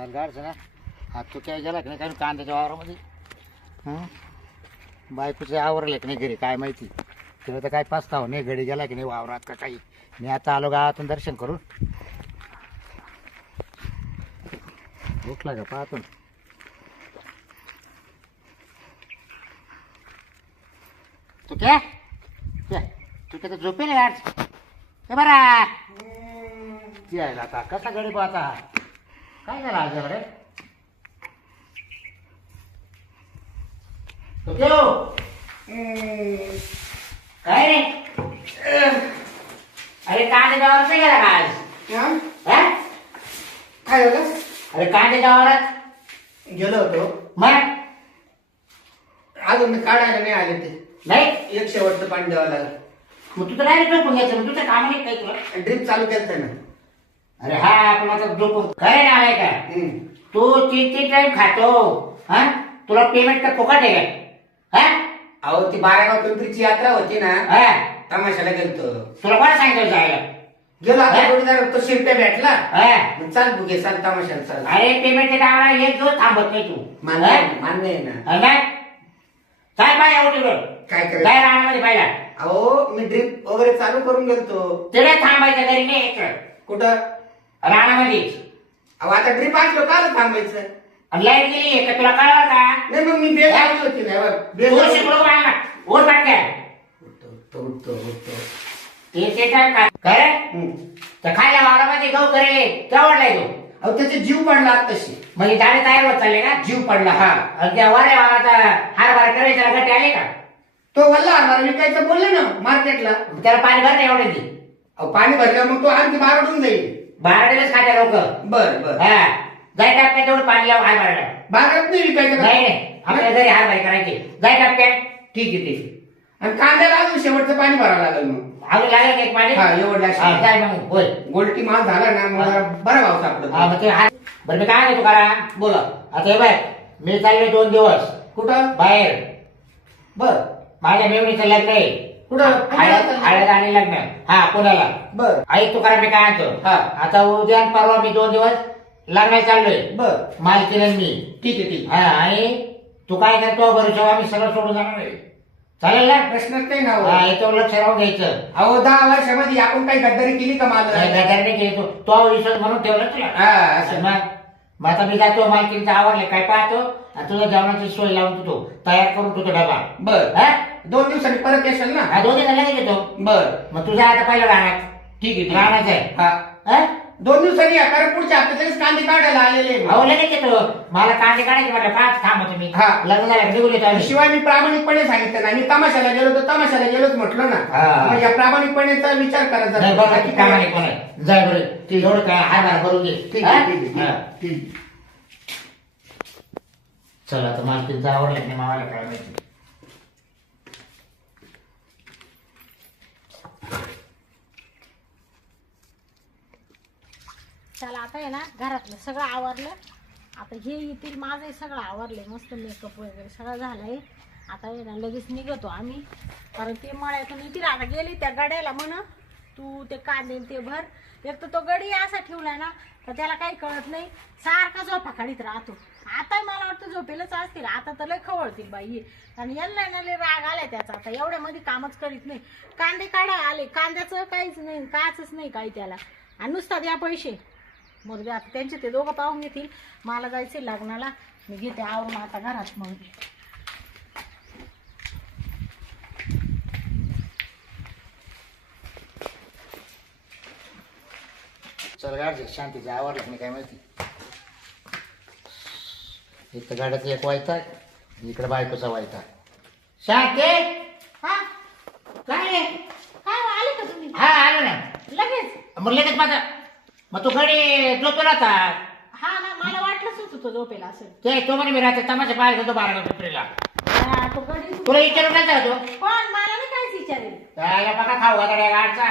चाल गाडचं ना. हा तू काय गेला की नाही? काय कांद्याच्या वावरामध्ये? हां? बायकोचे आवरले की नाही घरी काय माहिती? तुला तर काय पस्ताव नाही. घडी गेला की नाही वावरात का काही? मी आता आलो गावातून दर्शन करून. उठला का पाहतो ना. तू क्या? क्या? तू काय झोपेल यार हे बरा! यायला आता. कसा गडी पाहता काय झालं आज रे तो केलो काय रे? अरे कांदे गावात नाही गेला का आज? हा? हा? काय झालं? अरे कांदे गावात गेलो होतो. मग? अजून काढायला नाही आले ते. नाही? एक शेवटचं पाणी द्यावं लागलं. मग तू तर डायरेक्ट झोपून घ्यायचं मग तुझं काम नाही काय तुला ड्रिप चालू केलं ना. अरे हा आता झोपून खरे ना आहे का. तू तीन तीन टाइम खातो. हा? तुला पेमेंट का फुकट आहे हा? अहो ती बारागाव पिंपरीची यात्रा होती ना हा. तमाशाला गेलतो. तुला कोण सांगितलं जायला? गेलो आता? जोडीदार तो शिरप्या भेटला. हा. मग चाल बुगे चाल तमाशाला चाल. अरे पेमेंट टाळा एक दिवस थांबत नाही तू. मान्य मान्य आहे ना. हा काय पाय उठलो काय करायचं? काय राहण्यामध्ये पाहिला अहो मी ड्रिप वगैरे चालू करून गेलतो. तिला थांबायचं घरी नाही. कुठं? रानामध्ये. अहो आता ड्रिप असलो का थांबायचं? आणि लाइट गेली का तुला कळलं का? नाही मग मी बेल लावली होती ना. बेल. शिकलो का ओढ पाटक्या उठतो, उठतो, उठतो. ते ते काय हम्म. तर खायला वावरामध्ये गहू करे तेवढलाय तो? अहो त्याचे जीव पडला तशी म्हणजे दाणे तयार होत चालले का? जीव पडला हा. आणि त्या वारे आता हार बार करायचा गटे आले का? तो वल्ला हरभरा विकायचं बोलले ना मार्केटला त्याला पाणी भर नाही एवढे ती अहो पाणी भरलं मग तो आणखी बारडून जाईल. बाराडेलच खात्या लोक बर बर. हा. जाय टाकते तेवढं पाणी लावून हार भरायला बारात नाही विकायचं का? नाही नाही. आपल्या घरी हार बारी करायची. जाय टाकते ठीक आहे ठीक आहे. आणि कांद्याला अजून शेवटचं पाणी भरावं लागेल मग. अजून लागेल का एक पाणी? हा, एवढं लागेल. मग होय गोल्टी माल झाला ना जरा बरा भाव हा सापडत मग ते हार बरं मी काय नाही करा बोला. आता हे बाय मी चाललोय दोन दिवस. कुठं? बाहेर. बर. माझ्या मेवणीचं लग्न आहे. कुठं? हळद आणि लग्न हा पुण्याला बर. आई तू करा मी काय आणतो? हा. आता उद्या आणि परवा मी दोन दिवस लग्नाला चाललोय. बर. मालकीन आणि मी. ठीक आहे ठीक आहे. हा आणि तू काय करतो? बरोबर आम्ही सगळं सोडून जाणार आहे. चालेल ना? प्रश्नच नाही ना हो. हा याच्यावर लक्ष राहून घ्यायचं. अहो दहा वर्षामध्ये आपण काही गद्दारी केली का माल काय गदार नाही केली. तू तो विश्वास म्हणून ठेवला तुला. हा असं. मग मग आता मी जातो मालकीनचं आवडले काय पाहतो? आणि तुझ्या जेवणाची सोय लावून देतो तयार करून तुझा डबा. बर. हा? दोन दिवसांनी परत येशील ना हा दोन दिवस लगेच येतो बर मग तुझा आता पहिलं राहणार ठीक आहे ठीक आहे. हा हा? दोन दिवसांनी या कारण पुढच्या हप्त्यातच कांदे काढायला आलेले आहे. अहो लगेच येतो मला कांदे काढायचे म्हटलं पाच थांबा तुम्ही हा. लग्न झालं निघून येतो आम्ही. शिवाय मी प्रामाणिकपणे सांगितलं ना मी तमाशाला गेलो तर तमाशाला गेलोच म्हटलं ना. मग या प्रामाणिकपणेचा विचार करायचा नाही कोण आहे जाय बरं ते एवढं काय हार बार करून दे ठीक हा? आहे ठीक आहे, ठीक हा. आहे ठीक आहे. चला आता मालकीचं आवडलं की नाही मावाला काय माहिती चला आता आहे ना घरातलं सगळं आवरलं. आता हे येतील माझं सगळं आवरलंय मस्त मेकअप वगैरे सगळं झालंय. आता आहे ना लगेच निघतो आम्ही. कारण ते मळ्यातून येतील. आता गेली त्या गड्याला म्हण तू ते कांदे ते भर. एक तर तो गडी असा ठेवलाय ना तर त्याला काही कळत नाही. सारखा झोपा काढीत राहतो. आता मला वाटतं झोपेलच असतील. आता तर लय खवळतील बाई. हे. आणि यांना ना लय राग आलाय त्याचा. आता एवढ्यामध्ये कामच करीत नाही. कांदे काढा आले. कांद्याचं काहीच नाही काचच नाही काही त्याला. आणि नुसता द्या पैसे. मग आता त्यांचे ते दोघं पाहून घेतील. मला जायचंय लग्नाला. मी घेते आवरून आता घरात मग. चल गाडचे शांतीचं आवडलं नाही काय माहिती इथं गाड्याचं एक वायता इकडे बायकोचा वायता शांती! हा. काय? काय आले का तुम्ही? हा आलो ना. लगेच. मग लगेच माझा मग तू घडी झोपेल होता? हा ना मला वाटलंच होतं तो झोपेला असेल. ते तो म्हणे मी रात्री तमाशा पाहायला जातो बारा फेब्रुवारीला हा, तो तुला विचारून नाही का तो पण मला नाही काहीच विचारेल. त्याला बघा खाऊ गाड्या गाडचा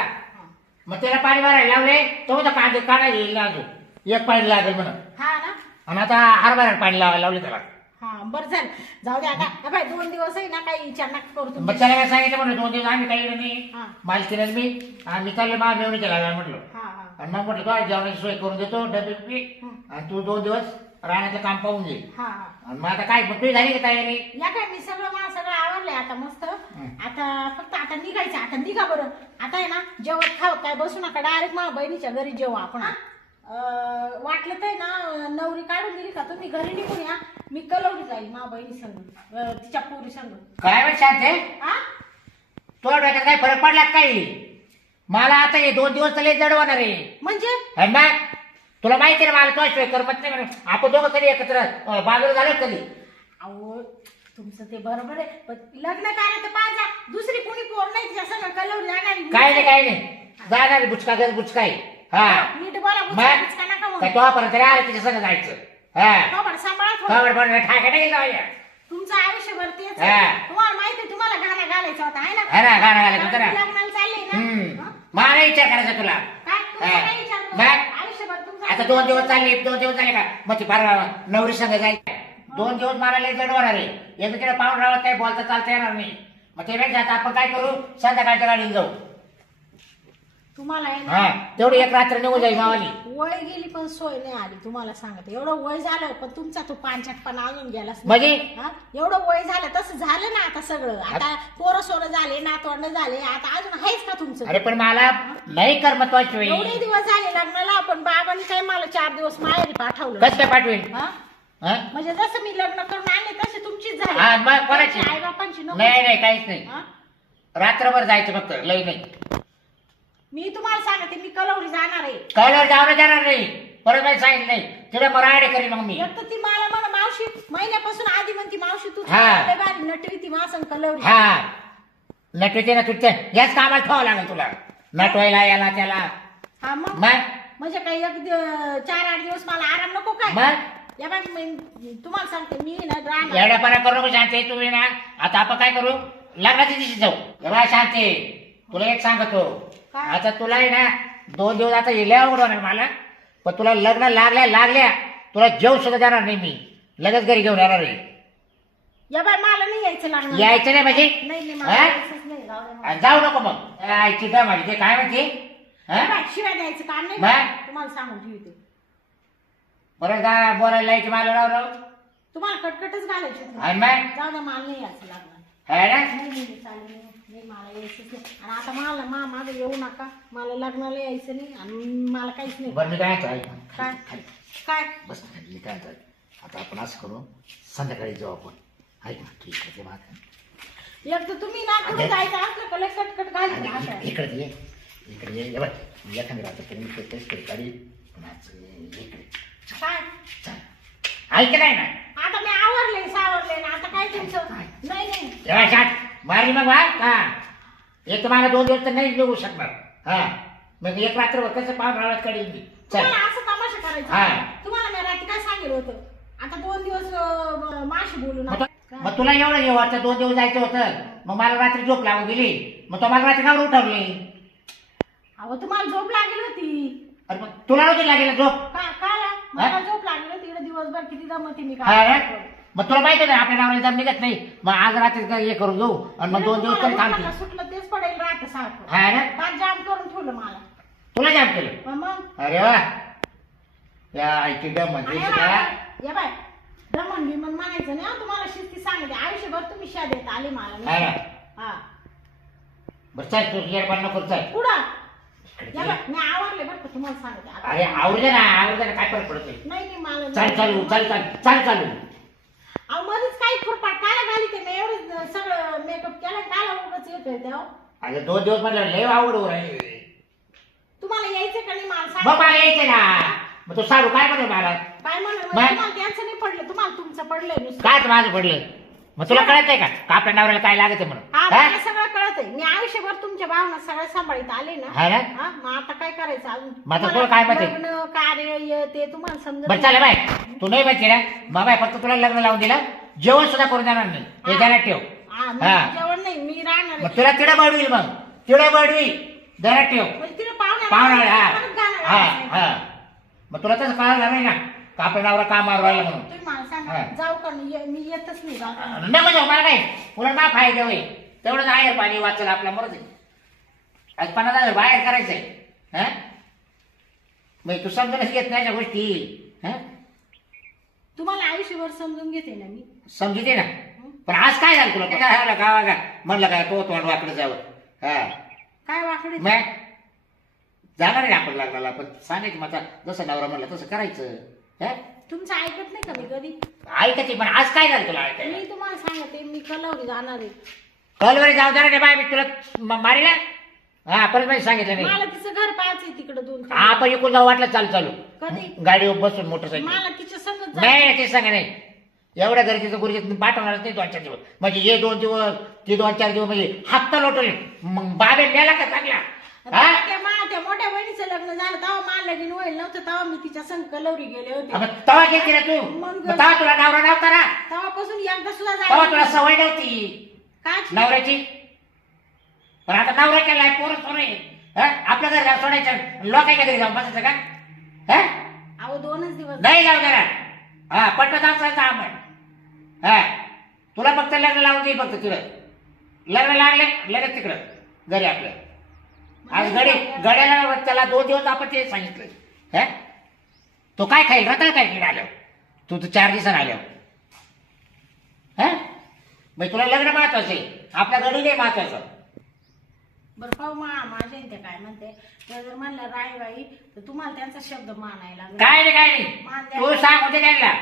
मग त्याला पाणी भरायला लावले तो म्हणतो कांदे काढायला येईल ना अजून. एक पाणी लागेल म्हणून. हा ना. आणि आता हरभऱ्यात पाणी लावायला लावले त्याला. हा बरं झालं. जाऊ दे आता. हा? बाई दोन दिवस आहे ना काही विचार नका करू मग त्याला काय सांगितलं म्हणलं दोन दिवस आम्ही काही नाही. हा. मालकीनं मी. आम्ही चालले मा मेवणीच्या लागायला म्हटलं. हा हा. आणि मग म्हटलं तो जेवणाची सोय करून देतो डबे पी. आणि तू दोन दिवस राहण्याचं काम पाहून घे. हा. हा आणि मग आता काय तुझी झाली का तयारी? या काय मी सगळं मला सगळं आवडलंय आता मस्त. आता फक्त आता निघायचं आता निघा बरं. आता आहे ना जेवत खावत काय बसू नका डायरेक्ट माझ्या बहिणीच्या घरी जेवू आपण. अं, वाटलं तर आहे ना नवरी काढून दिली का तुम्ही घरी निघून या. मी कलवली जाईल माझ्या बहिणी संग अं, तिच्या पोरी संग. काय माहिती शांते? हा? तो डोक्यात काय फरक पडला का काही मला आता हे दोन दिवस तर लय जड होणार आहे. म्हणजे? तुला माहिती आहे ना मला तो सोय करमत नाही म्हणून. आपण दोघं कधी एकत्र अं, बाजूला झालो कधी? अहो तुमचं ते बरोबर आहे पण लग्न करायचं पाहिजे दुसरी कोणी पोर नाही तिच्या संग कलवली जाणार. काय नाही काय नाही. जाणार बुचका घर बुचका आहे. हा. नीट बोला मग? बुचका नका काय तोपर्यंत तरी आलं तिच्या संग जायचं? हा. सांभाळा थोडं. ठाका नाही तुमचं आयुष्यभर तेच हा. आहे. तुम्हाला माहिती आहे तुम्हाला गाणं घालायचं होता आहे ना? हा ना गाणं घालायचं होतं ना. लग्नाला चाललंय ना? हम्म? मला विचार करायचा तुला. काय? तुमचा हा. काय विचार करू? मग? आयुष्यभर तुमचा आता दोन दिवस चालले दोन दिवस झाले का? मग ती फार नवरी संग जायचं दोन दिवस मला लय जड होणार आहे. एकदा तिकडे पाहून राहत काही बोलता चालता येणार नाही. मग ते वेळ आता आपण काय करू? संध्याकाळच्या गाडीने जाऊ. तुम्हाला आहे हा ना तेवढी एक रात्र निघून जाईल मावाली. वय गेली पण सोय नाही आली तुम्हाला सांगते. एवढं वय झालं पण तुमचा तो पांचटपणा अजून गेलाच नाही. म्हणजे? हा? एवढं वय झालं तसं झालं ना आता सगळं. आता पोरं सोरं झाले नातवंड झाले आता अजून आहेच का तुमचं? अरे पण मला नाही कर मग एवढे दिवस झाले लग्नाला पण बाबांनी काय मला चार दिवस माहेरी पाठवलं? कस काय पाठवेल? हा? हा? म्हणजे जसं मी लग्न करून आणले तशी तुमचीच झाली. हा, मग कोणाची? आई बापांची नको. नाही नाही काहीच नाही. हा? रात्रभर जायचं फक्त लई नाही. मी तुम्हाला सांगते मी कलवरी जाणार आहे. कळल्यावर जावं जाणार नाही. परत काही सांगितलं नाही. तिला मग राडे करीन मग मी. एक तर ती मला म्हणा मावशी महिन्यापासून आधी म्हणती मावशी तू हा. लय भारी नटवी ती मासंग कलवरी. हा. नटवते ना तुटते याच कामाला ठेवावं लागेल तुला. नटवायला याला त्याला. हा मग? मग? म्हणजे काही एक दि- चार आठ दिवस मला आराम नको काय? मग? या बाई मी तुम्हाला सांगते मी ना राहणार येड्यापणा करू नको शांती तुम्ही ना. आता आपण काय करू? लग्नाच्या दिवशी जाऊ. एवढा शांती तुला एक सांगतो. काय? आता तुला आहे ना दोन दिवस आता अवघड होणार मला पण तुला लग्न लागल्या लागल्या तुला जेव सुद्धा देणार नाही मी लगेच घरी घेऊन येणार आहे या बाई मला नाही यायचं लागणार यायचं नाही म्हणजे नाही नाही मला हा? यायचंच नाही जाऊ दे मला. आणि जाऊ नको मग आईची काय माझी ते काय या हा? बाई, शिवाय द्यायचं काम नाही बाय. मला. तुम्हाला सांगून ठेवते बरं जा बोलायला यायची मला राव राव तुम्हाला कटकटच घालायची होती. आणि मग जाऊ दे मला नाही यायचं लागणार है ना नाही नाही चालेल नाही. मला यायचंच नाही. आणि आता मला मा माझं येऊ नका. मला लग्नाला यायचं नाही आणि मला काहीच नाही. बरं मी काय ऐक. काय? काय? बस मी काय म्हणतो, आता आपण असं करू. संध्याकाळी जाऊ आपण. ऐक ना ठीक आहे ते एक तर तुम्ही ना कुठे जायचं असलं का लय कटकट घालून. इकडे ये. इकडे ये. ये बघ एखादी रात्र तरी मी तेच तरी गाडी. पण आज इकडे. काय? ऐक नाही ना? आता मी आवरले सावरले ना. आता काय तुमचं? नाही नाही. मारली मग वा हा एक तर मला दोन दिवस तर नाही निघू शकणार. हा. मग एक रात्र कसं पाहून राहत काढीन मी? चल. तुम्हाला असं तमाशा हा. करायचा तुम्हाला मी रात्री काय सांगितलं होतं? आता दोन दिवस अं, माशी बोलू मग नका. तु- मग तुला एवढं हे वाटतं दोन दिवस जायचं होतं. मग मला रात्री झोप लागू गेली. मग तो मला रात्री का उठवली. अहो तुम्हाला झोप लागेल होती. अरे मग तुला नव्हती लागेल झोप? का मला झोप लागली होती. इकडे दिवसभर किती दमती मी हा? काय मग तुला माहिती आहे ना आपल्या नावाला दम निघत नाही. मग आज रात्री हे करून जाऊ आणि मग दोन दिवस तरी थांबते. सुटलं तेच पडेल राहतं सारखं. हा ना? पाच जाम करून ठेवलं मला. तुला जाम केलं? मग मग? अरे वा. या आणि हे बघा, या बाय दमन बिमन म्हणायचं नाही हं, तुम्हाला शिस्ती सांगते. आयुष्यभर तुम्ही शा देत आले मला हा नाही. ना? हा. बरं चल तू येडपण नको चल. पुढं या बाय मी आवरले बरं का तुम्हाला सांगते. आता. अरे आवडलं ना आवडलं ना काय फरक पडतोय? नाही नाही मला चाल चालू चाल चाल चाल चालू. अहो मध्येच काही खुरपाट काय घाली ते मी एवढं सगळं मेकअप केलं काय उगाच येतोय तेव्हा. अरे दोन दिवस म्हटलं लय आवड हो राहिली तुम्हाला यायचं का नाही मला मग सांगा. मला यायचं ना. मग तू साडू काय म्हणतो मला काय. तुम्हाला त्यांचं नाही पडलं तुम्हाला तुमचं पडलंय नुसतं. काय माझं पडलं? मग तुला कळत आहे का? का आपल्या नवऱ्याला काय लागत म्हणून? हा हा? सगळं कळत आहे मी आयुष्यभर तुमच्या भावना सगळ्या सांभाळीत आले ना. हा ना? हा मग आता काय करायचं अजून? मग आता तुम्हाला तुला काय माहिती? लग्न कार्य हे ते तुम्हाला समजत बरं चालेल बाय. तू नाही माहिती ना? मग बाय फक्त तुला लग्न लावून दिलं. जेवण सुद्धा करून देणार नाही. हे ध्यानात ठेव. हा, हा. जेवण नाही मी राहणार मग तुला तिडा बडवील मग. तिडा बडवी. ध्यानात ठेव. म्हणजे तिला पाहुण्या पाहुणा हा. परत घालणार हा आहे. हा. मग तुला तसं कळलं नाही ना? का आपल्या नवरा कामावर राहिला म्हणून? तुम्ही मला सांगा. हा. जाऊ का नाही ये- मी येतच नाही जाऊ का? नको जाऊ मला काय? पुन्हा मा फायदा होईल तेवढंच आहे पाणी वाचलं आपला मरत आज पन्नास हजार बाहेर करायचंय. हा? मग तू समजूनच घेत नाही अशा गोष्टी. हा? तुम्हाला आयुष्यभर समजून घेते ना मी. समजू दे ना. पण आज काय झालं तुला? काय झालं? गावा का म्हणलं काय? तो तोंड वाकडं जावं. हा. काय वाकडे? मग? जाणार आहे आपण लग्नाला पण सांगायचं माझा जसं नवरा म्हणलं तसं करायचं. तुमचं ऐकत नाही का मी कधी? ऐकायची पण आज काय झालं तुला? ऐकायला मी तुम्हाला सांगते मी कलवरी जाणार आहे. कॉलवर जाऊ दे रे बाय मी तुला म- मारीला हा? परत मी सांगितलं नाही मला तिचं घर पाहायचंय तिकडे दोन तीन. आपण इकडून जाऊ वाटलं चालू चालू. कधी? गाडीवर बसून मोटरसायकल. मला तिच्या संगत नाही ते सांगा नाही. एवढ्या गरजेचं गुरुजी पाठवणारच नाही दोन चार दिवस. म्हणजे ये दोन दिवस ते दोन चार दिवस म्हणजे हप्ता लोटवले मग बाबे गेला का चांगला? हा? त्या मा- त्या मोठ्या बहिणीचं लग्न झालं तेव्हा मला लगीन होईल नव्हतं तेव्हा मी तिच्या संग कलवरी गेले होते. मग तवा तू. मग- मग तवा तुला नवरा नव्हता ना? तेव्हापासून एकदा सुद्धा तवा तुला जायचं सवय नव्हती काय? नवऱ्याची? पण आता नवरा केलाय पोरं सोडे आपल्या घरी जाऊन सोडायचं लोकांच्या घरी जाऊन बसायचं का? हा? अहो दोनच दिवस नाही जाऊ जरा हा पटत असायचं आपण हा? तुला फक्त लग्न लावून दे फक्त तिकडं. लग्न लागले लगेच तिकडं. घरी आपलं. आज गडी गड्याला त्याला दोन दिवस आपण ते सांगितलं. हा? तो काय खाईल? रताळ काय खाईल आल्यावर तू तर चार दिवसानं आल्यावर हा? मग तुला लग्न महत्वाचं आहे. आपल्या गडी नाही महत्वाचं बरं पाहू मा माझ्या इथे काय म्हणते. ते जर म्हणलं राय बाई तर तुम्हाला त्यांचा शब्द मानायला लागेल. काय नाही काय नाही द्या. तू सांग होते त्यांना.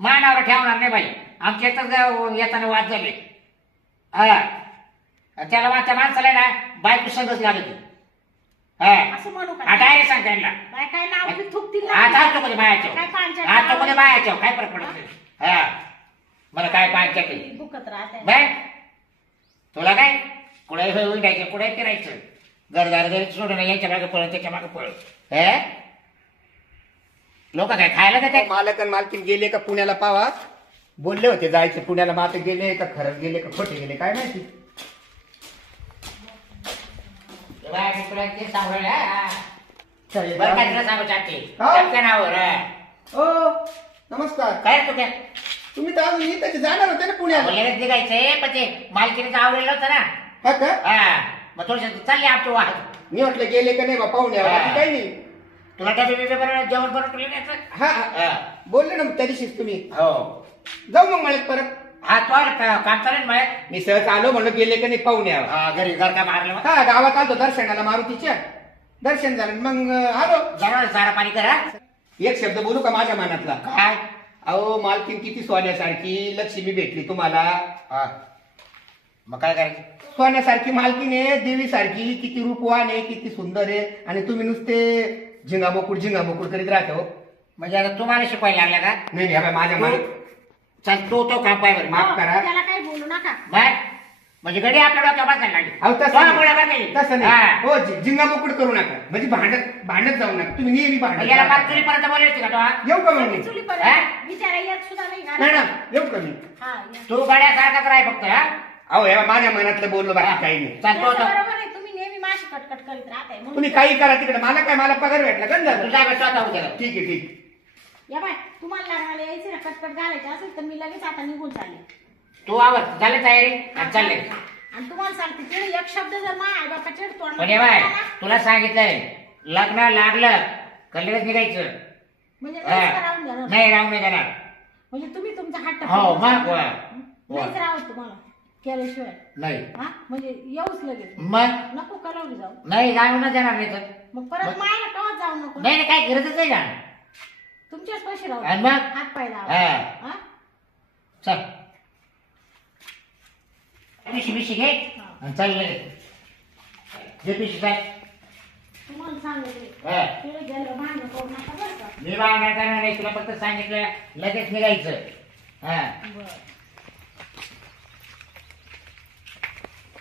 मानावर ठेवणार नाही बाई. आमच्या इथं येताना वाद झाले. हा. आणि त्याला वा- त्या माणसाला ना बायको संगच लागत हा. असं म्हणू का? हा डायरेक्ट सांग त्यांना. काय काय नाव थुकतील ना. आता काय काय फरक पडत नाही. हा. मला काय पाहिजे ते राहते. तुला काय? कुठे हिंडायचं कुठे फिरायचं? घरदार घरी सोडून यायच्या मागे पळत त्याच्यामागे पळत हे? लोक काय खायला देते मालक आणि मालकीन गेले का पुण्याला पावा बोलले होते जायचे. पुण्याला मग आता गेले का खरंच गेले का खोटे गेले? काय माहिती? बाय मी तुला ते सांगू चालेल. बरं काय तुला सांगू चालते हा? नावावर हा. नमस्कार काय तू काय तुम्ही तर अजून इथं जाणार होते ना पुण्याला लगेच निघायचंय पण ते मालकीने आवडलेलं होतं ना हा का हा मग थोडस चालले आमची वाहत मी म्हटलं गेले का नाही बा पाहुणे हा. बाकी काही नाही तुला डबे बिबे बरोबर जेवण बरोबर तुला? हा हा. हा. बोलले ना मग त्या दिवशीच तुम्ही हो जाऊ मग मला परत हा तो काम चालेल मग मी सहज आलो म्हणून गेले का नाही हा, घरी घर का मारलं मग? हा गावात आलो दर्शनाला मारुतीच्या. दर्शन झालं मग अं, आलो. जरा सारा पाणी करा. एक शब्द बोलू का माझ्या मनातला? काय? अहो मालकीन किती सोन्यासारखी लक्ष्मी भेटली तुम्हाला. हा. मग काय करायचं? सोन्यासारखी मालकीन आहे देवीसारखी. किती रूपवान आहे किती सुंदर आहे. आणि तुम्ही नुसते झिंगामोकुड झिंगामोकुड करीत राहतो म्हणजे आता तुम्हाला शिकवायला लागला का? नाही नाही, माझ्या मान चल तो तो काम पाय बरं माफ करा. त्याला काही बोलू नका. म्हणजे गडी आपल्या डोक्यावर बसायला लागली. अहो तसं कोणा नाही. मुळे बसायली? तसं हा. नाही हो झि- झिंगामोकुड करू नका. म्हणजे भांडत भांडत जाऊ नका. तुम्ही नेहमी मग भांडत याला. पाच पर्यंत बोलायची का तो हा? येऊ का मग मी? चुली हा? पर्यंत विचारा येत सुद्धा नाही नाही ना घरात. येऊ का मी? हा या. तू गड्यासारखाच राह फक्त हा? अहो हे माझ्या मनातलं बोललो बाकी काही नाही. चल तो त्याचं तो. बरोबर आहे. तुम्ही नेहमी माशी कटकट करीत राहताय. म्हणून तुम्ही काही करा तिकडे. मला काय मला पगार भेटला का? झालं तुझा स्वतः उद्या ठीक आहे ठीक. या बाय तुम्हाला लग्नाला यायचं ना कटकट घालायचं असेल तर मी लगेच आता निघून चालले. तू आवर झाली तयारी? आणि चालले. आणि तुम्हाला सांगते तिथे एक शब्द जर मा आई बापाच्या तोंडात म्हणजे बाय तुला सांगितलंय लग्न लागलं कल्लेच निघायचं? म्हणजे हा. नाहीच राहून देणार. नाही राहून नाही देणार. म्हणजे तुम्ही तुमचा हट्ट हो, पुरवून मग वा. वा. नाहीच राहत तुम्हाला केल्याशिवाय. नाही. हा? म्हणजे येऊच लगेच. मग? नको कलवली जाऊ. नाही जाऊनच देणार नाही तर. मग परत मग- मायला जाऊ नको? नाही नाही काही गरजच नाही जाणार. तुमच्याच पैसे राहू आणि मग? हात पाय लावा. हा. हा? चल. पिशी पिशी घे. आणि चाल लगेच घे पिशी काय? तुम्हाला सांगितले हा. तिकडे गेलं भांडण करू नका बरं का. मी बाहेर करणार नाही तुला फक्त सांगितलं लगेच निघायचं. हा. बरं.